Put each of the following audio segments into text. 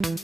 Good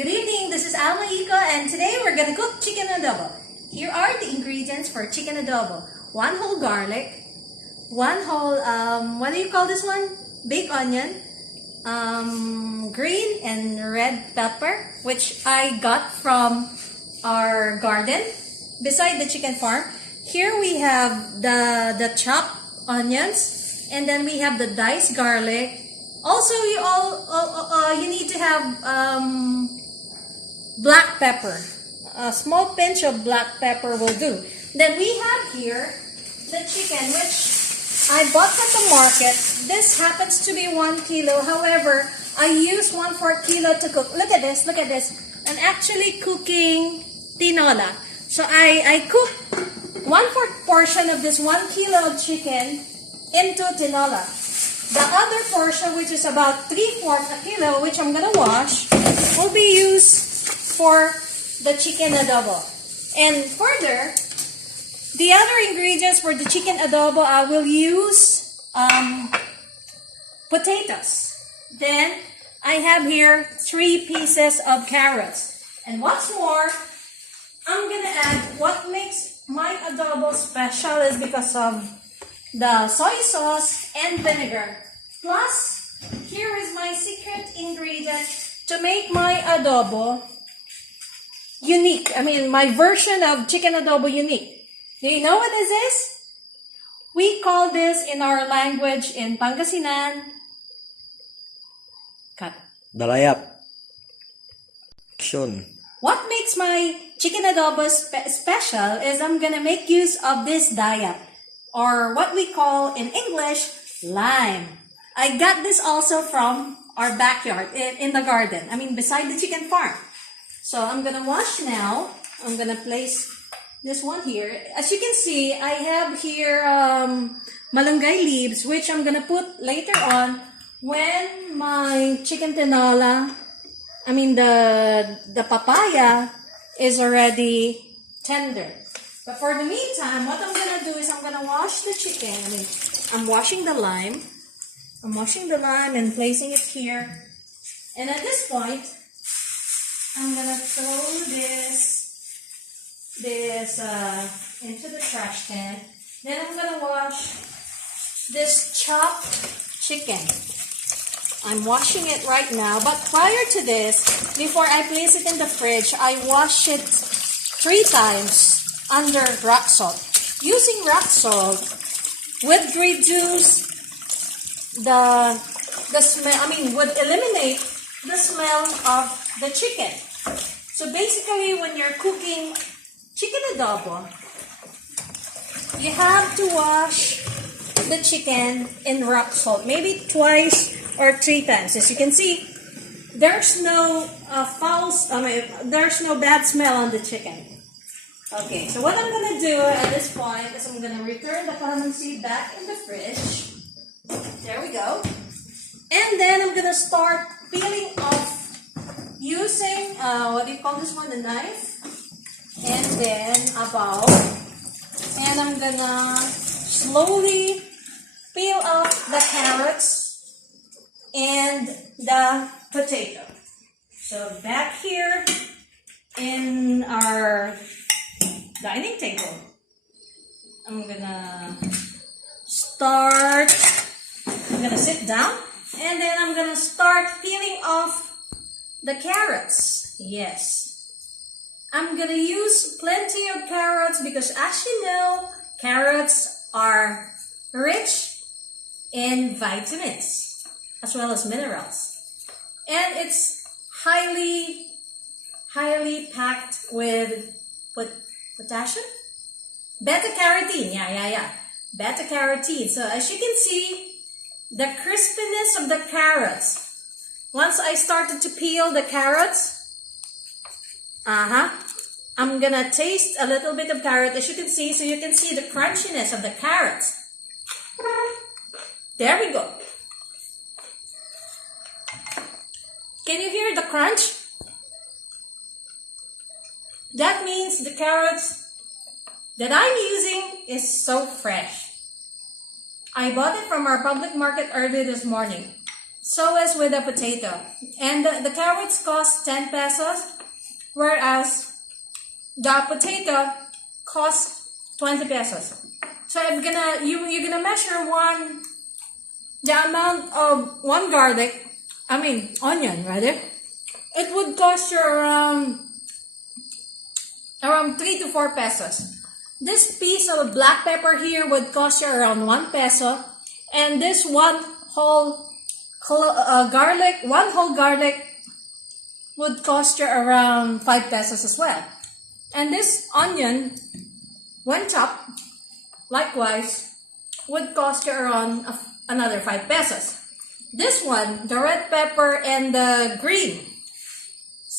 evening, this is Alma and today we're gonna cook chicken adobo. Here are the ingredients for chicken adobo. 1 whole garlic, 1 whole, what do you call this one? Baked onion, green and red pepper, which I got from our garden beside the chicken farm. Here we have the chopped onions, and then we have the diced garlic. Also, you need to have black pepper. A small pinch of black pepper will do. Then we have here the chicken, which I bought at the market. This happens to be 1 kilo. However, I use 1/4 kilo to cook. Look at this, look at this. I'm actually cooking tinola. So I cook 1/4 portion of this 1 kilo of chicken into tinola. The other portion, which is about 3/4 a kilo, which I'm gonna wash, will be used for the chicken adobo. And further, the other ingredients for the chicken adobo, I will use potatoes. Then I have here 3 pieces of carrots. And what's more, I'm gonna add what makes my adobo special is because of the soy sauce and vinegar. Plus, here is my secret ingredient to make my adobo unique. I mean, my version of chicken adobo unique. Do you know what this is? We call this in our language in Pangasinan, Dayap. Action. What makes my chicken adobo special is I'm gonna make use of this dayap, or what we call in English, lime. I got this also from our backyard, in the garden. I mean, beside the chicken farm. So I'm gonna wash now. I'm gonna place this one here. As you can see, I have here malunggay leaves, which I'm gonna put later on when my chicken tinola, I mean the papaya is already tender. But for the meantime, what I'm gonna do is I'm gonna wash the chicken. I mean, I'm washing the lime. I'm washing the lime and placing it here. And at this point, I'm gonna throw this into the trash can. Then I'm gonna wash this chopped chicken. I'm washing it right now, but prior to this, before I place it in the fridge, I wash it 3 times under rock salt. Using rock salt would reduce the smell, would eliminate the smell of the chicken. So basically, when you're cooking chicken adobo, you have to wash the chicken in rock salt, maybe 2 or 3 times. As you can see, there's no there's no bad smell on the chicken. Okay, so what I'm gonna do at this point is I'm gonna return the calamansi back in the fridge. There we go. And then I'm gonna start peeling off using, what do you call this one, a knife, and then a bowl, and I'm gonna slowly peel off the carrots and the potato. So back here in our dining table, I'm gonna sit down, and then I'm gonna start peeling off the carrots. Yes. I'm gonna use plenty of carrots because, as you know, carrots are rich in vitamins as well as minerals. And it's highly packed with potassium? Beta-carotene. Yeah. Beta-carotene. So as you can see, the crispiness of the carrots. Once I started to peel the carrots, I'm gonna taste a little bit of carrot, as you can see, so you can see the crunchiness of the carrots. There we go. Can you hear the crunch? That means the carrots that I'm using is so fresh. I bought it from our public market early this morning. So as with the potato. And the carrots cost 10 pesos, whereas the potato costs 20 pesos. So you're gonna measure the amount of one onion rather. It would cost you around 3 to 4 pesos. This piece of black pepper here would cost you around 1 peso, and this one whole garlic would cost you around 5 pesos as well. And this onion, when chopped, likewise, would cost you around another 5 pesos. This one, the red pepper and the green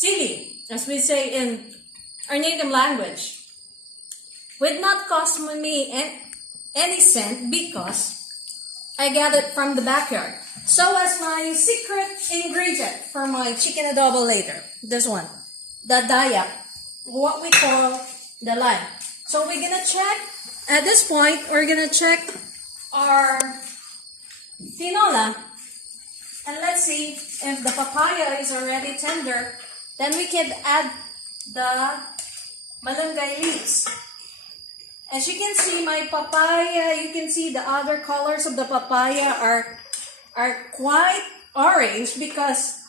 chili, as we say in our native language, would not cost me any cent because I got it from the backyard. So as my secret ingredient for my chicken adobo later, this one, the dayap, what we call the lime. So we're gonna check, at this point, we're gonna check our tinola, and let's see if the papaya is already tender. Then we can add the malunggay leaves. As you can see, my papaya, you can see the other colors of the papaya are quite orange because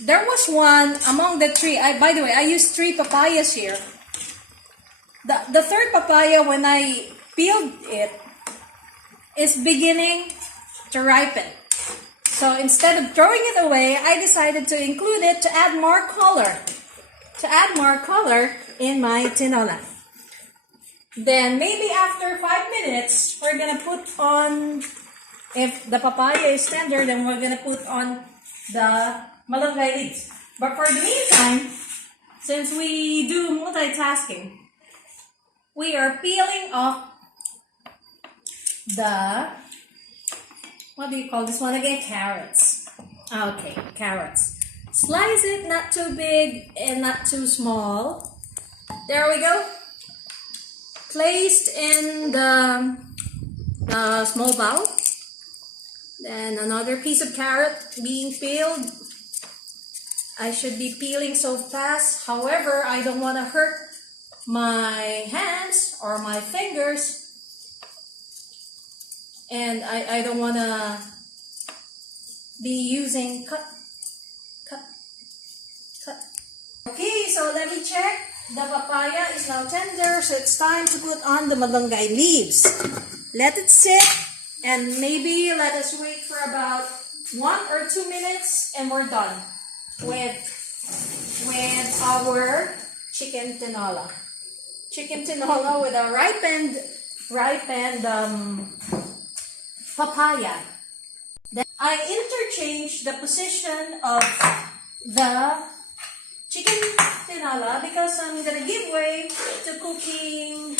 there was one among the three. By the way, I used 3 papayas here. The third papaya, when I peeled it, is beginning to ripen. So instead of throwing it away, I decided to include it to add more color. In my tinola. Then maybe after 5 minutes, we're gonna put on, if the papaya is tender, then we're gonna put on the malunggay leaves. But for the meantime, since we do multitasking, we are peeling off the, what do you call this one again? Carrots. Okay, carrots. Slice it, not too big and not too small. There we go. Placed in the small bowl. Then another piece of carrot being peeled. I should be peeling so fast. However, I don't want to hurt my hands or my fingers. And I don't want to be using cut. Okay, so let me check. The papaya is now tender, so it's time to put on the malunggay leaves. Let it sit, and maybe let us wait for about 1 or 2 minutes, and we're done with our chicken tinola. Chicken tinola with a ripened papaya. Then I interchanged the position of the chicken tinola because I'm gonna give way to cooking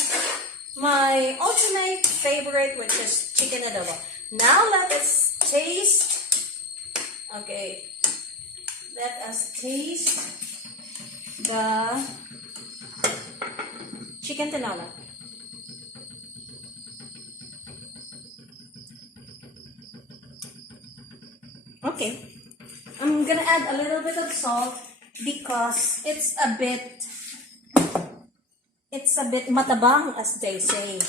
my ultimate favorite, which is chicken adobo. Now let us taste. Okay, let us taste the chicken tinola. Okay, I'm gonna add a little bit of salt because it's a bit matabang, as they say.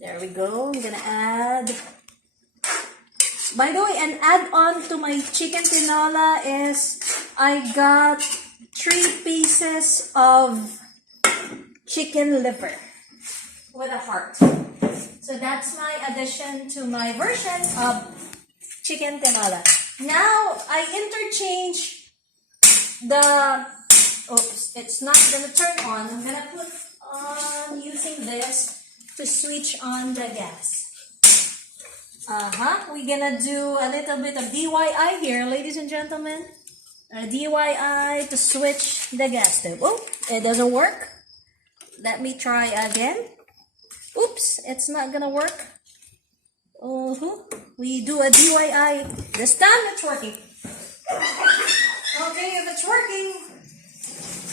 There we go. I'm gonna add, by the way, an add-on to my chicken tinola is I got 3 pieces of chicken liver with a heart. So that's my addition to my version of chicken tinola. Now I interchange it's not gonna turn on. I'm gonna put on using this to switch on the gas. We're gonna do a little bit of DIY here, ladies and gentlemen. DIY to switch the gas stove. Oh, it doesn't work. Let me try again. Oops, it's not gonna work. We do a DIY. This time it's working. Okay, if it's working,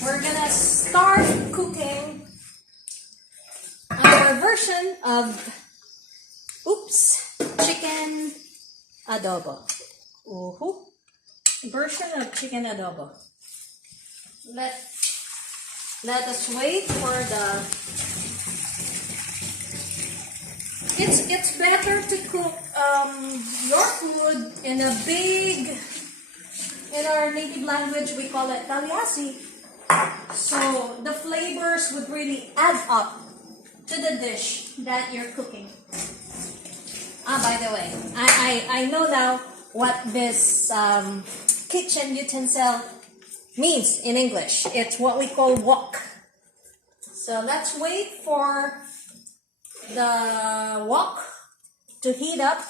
we're gonna start cooking our version of Oops, chicken adobo. Version of chicken adobo. Let us wait for the. It's better to cook your food in a big. In our native language, we call it tagliasi. So the flavors would really add up to the dish that you're cooking. By the way, I know now what this kitchen utensil means in English. It's what we call wok. So let's wait for the wok to heat up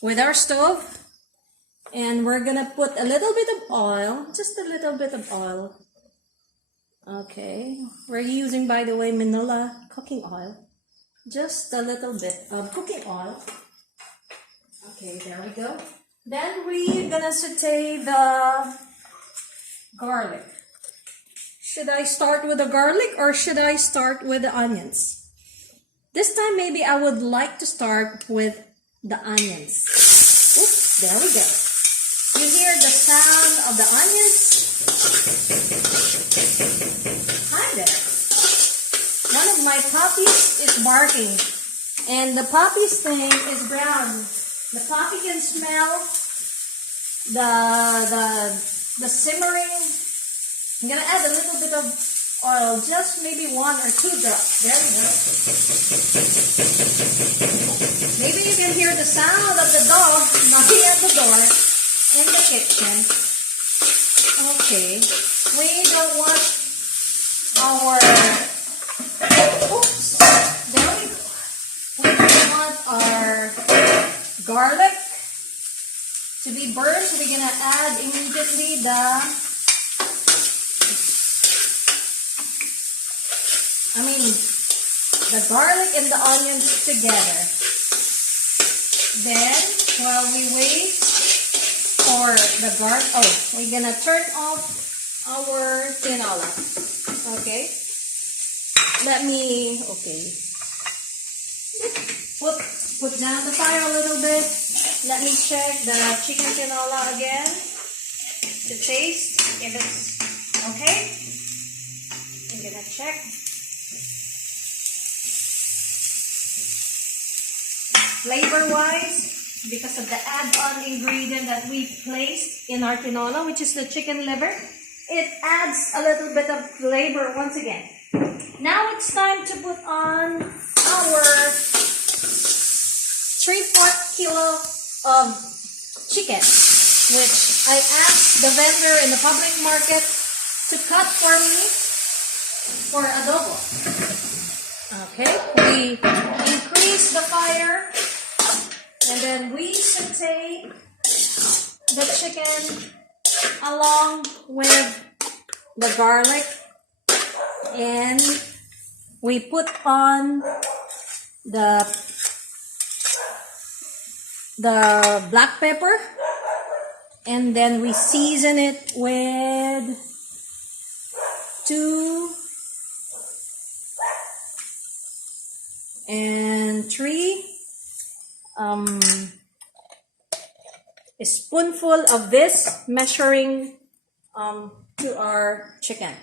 with our stove. And we're gonna put a little bit of oil, just a little bit of oil. Okay, we're using, by the way, Manila cooking oil. Just a little bit of cooking oil. Okay, there we go. Then we're gonna saute the garlic. Should I start with the garlic or should I start with the onions? This time maybe I would like to start with the onions. Oops, there we go. You hear the sound of the onions? Hi there. One of my puppies is barking. And the puppy's thing is brown. The puppy can smell the simmering. I'm gonna add a little bit of oil, just maybe 1 or 2 drops. There we go. Maybe you can hear the sound of the dog knocking at the door in the kitchen. Okay, we don't want our, oops, there we go. We don't want our garlic to be burned, so we're gonna add immediately the garlic and the onions together. Then, while we wait for the garlic, we're gonna turn off our tinola. Okay. Put down the fire a little bit. Let me check the chicken tinola again to taste if it's okay. I'm gonna check. Flavor-wise, because of the add-on ingredient that we placed in our tinola, which is the chicken liver, it adds a little bit of flavor once again. Now it's time to put on our 3/4 kilo of chicken, which I asked the vendor in the public market to cut for me for adobo. Okay, we increase the fire and then we saute the chicken along with the garlic, and we put on the black pepper, and then we season it with 2 and 3 a spoonful of this, measuring to our chicken.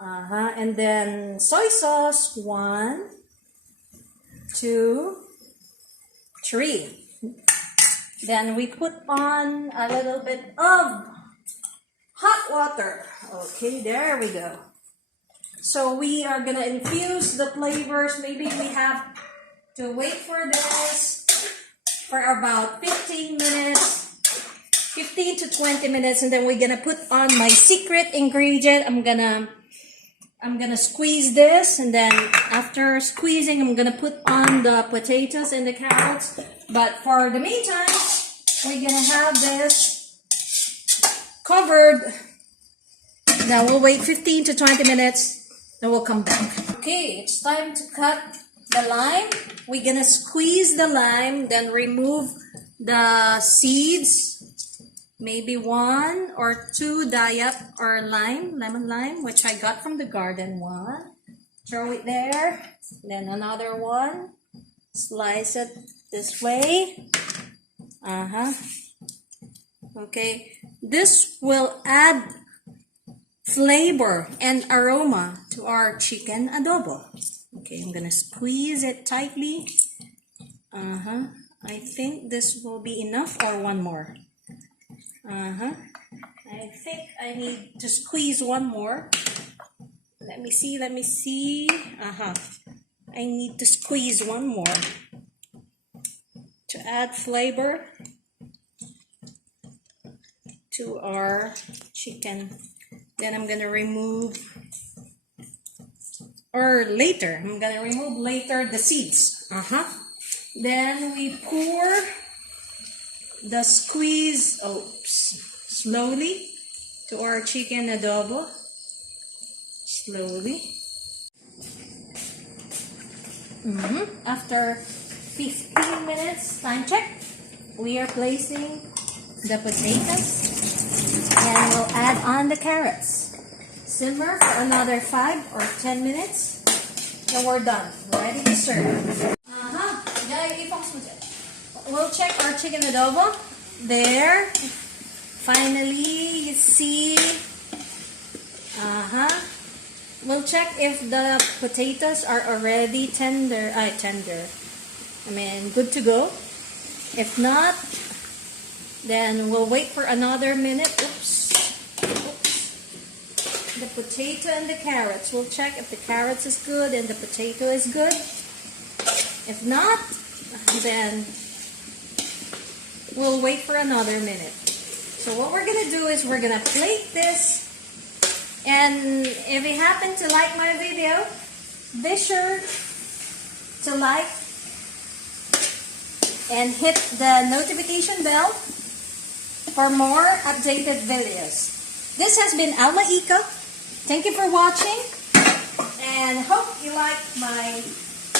And then soy sauce, 1, 2, 3. Then we put on a little bit of hot water. Okay, there we go. So we are gonna infuse the flavors. Maybe we have to wait for this for about 15 minutes, 15 to 20 minutes, and then we're gonna put on my secret ingredient. I'm gonna squeeze this, and then after squeezing, I'm gonna put on the potatoes and the carrots. But for the meantime, we're gonna have this covered. Now we'll wait 15 to 20 minutes, then we'll come back. Okay, it's time to cut the lime. We're gonna squeeze the lime, then remove the seeds. Maybe 1 or 2 Dayap or lemon lime, which I got from the garden. 1, throw it there. Then another 1, Slice it this way. Okay, this will add flavor and aroma to our chicken adobo. Okay, I'm gonna squeeze it tightly. I think this will be enough, or one more. I think I need to squeeze one more. Let me see. I need to squeeze one more to add flavor to our chicken. Then I'm gonna remove, or later, I'm gonna remove later the seeds. Then we pour the squeeze, slowly to our chicken adobo. Slowly. After 15 minutes, time check, we are placing the potatoes and we'll add on the carrots. Simmer for another 5 or 10 minutes and we're done. Ready to serve. We'll check our chicken adobo. There. Finally, you see. We'll check if the potatoes are already tender. Good to go. If not, then we'll wait for another minute. Oops. The potato and the carrots. We'll check if the carrots is good and the potato is good. If not, then we'll wait for another minute. So what we're gonna do is we're gonna plate this. And if you happen to like my video, be sure to like and hit the notification bell for more updated videos. This has been Alma. Thank you for watching and hope you like my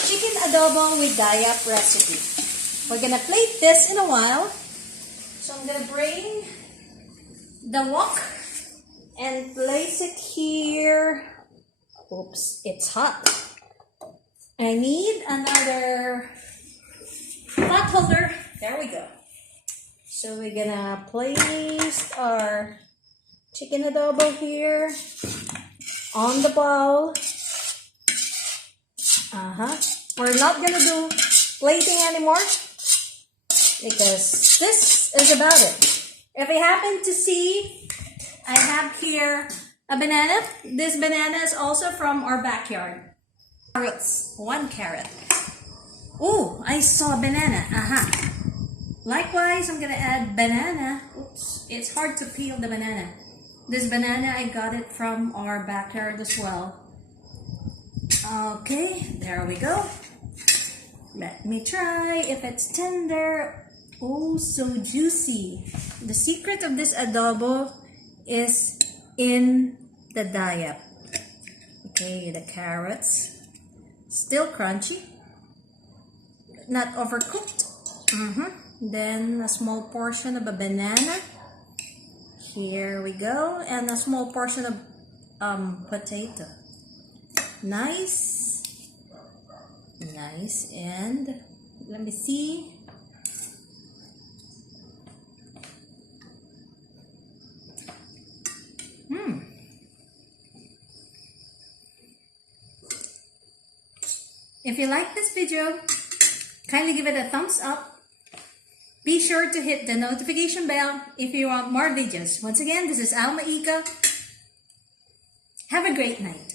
chicken adobo with Dayap recipe. We're gonna plate this in a while. So I'm gonna bring the wok and place it here. Oops, it's hot. I need another pot holder. There we go. So we're gonna place our chicken adobo here on the bowl. We're not gonna do plating anymore because this is about it. If you happen to see, I have here a banana. This banana is also from our backyard. Carrots, 1 carrot. Oh, I saw a banana. Likewise, I'm gonna add banana. Oops, it's hard to peel the banana. This banana, I got it from our backyard as well. Okay, there we go. Let me try if it's tender. Oh, so juicy. The secret of this adobo is in the dayap. Okay, the carrots. Still crunchy. Not overcooked. Then a small portion of a banana. Here we go. And a small portion of potato. Nice. And let me see. If you like this video, kindly give it a thumbs up. Be sure to hit the notification bell if you want more videos. Once again, this is Alma. Have a great night.